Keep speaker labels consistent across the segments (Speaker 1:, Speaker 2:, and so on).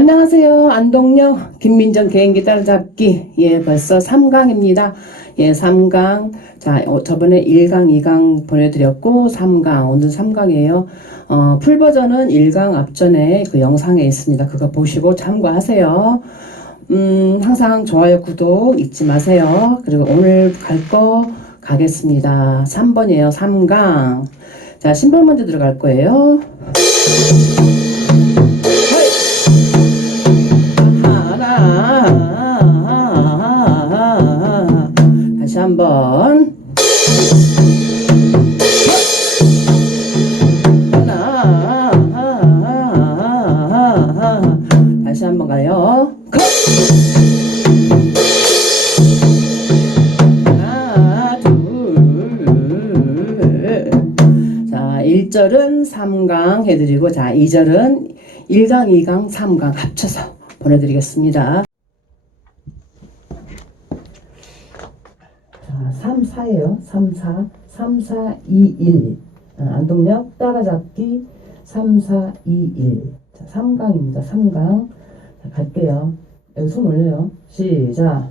Speaker 1: 안녕하세요. 안동역 김민정 개인기 따라잡기. 예, 벌써 3강입니다. 예, 3강. 자, 어, 저번에 1강, 2강 보내드렸고, 3강. 오늘 3강이에요. 어, 풀 버전은 1강 앞전에 그 영상에 있습니다. 그거 보시고 참고하세요. 음, 항상 좋아요, 구독 잊지 마세요. 그리고 오늘 갈 거 가겠습니다. 3번이에요. 3강. 자, 신발 먼저 들어갈 거예요. 다시 한번. 하나 다시 한번 가요. 컷! 하나 둘자 1절은 3강 해드리고 자 2절은 1강 2강 3강 합쳐서 보내드리겠습니다 자, 3, 4예요. 3, 4. 3, 4, 2, 1. 어, 안동역 따라잡기 3, 4, 2, 1. 자, 3강입니다. 3강. 자, 갈게요. 여기 손 올려요. 시작.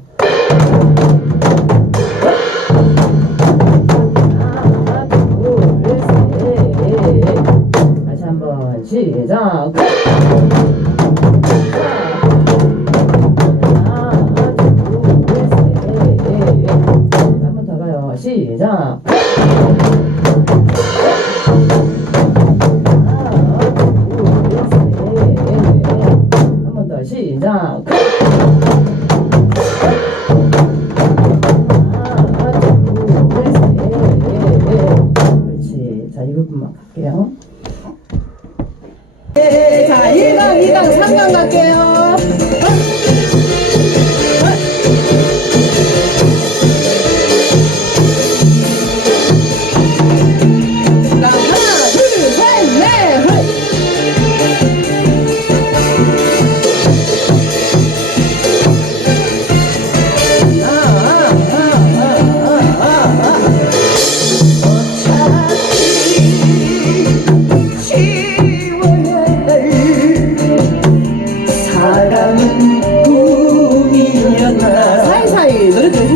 Speaker 1: 하나, 둘, 셋. 다시 한번 시작. 시작. 한번 더 시작. 그렇지. 자, 이 부분만 갈게요. 네, 자, 1강, 2강, 3강 갈게요.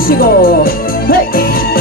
Speaker 1: 치고. 헤이 네.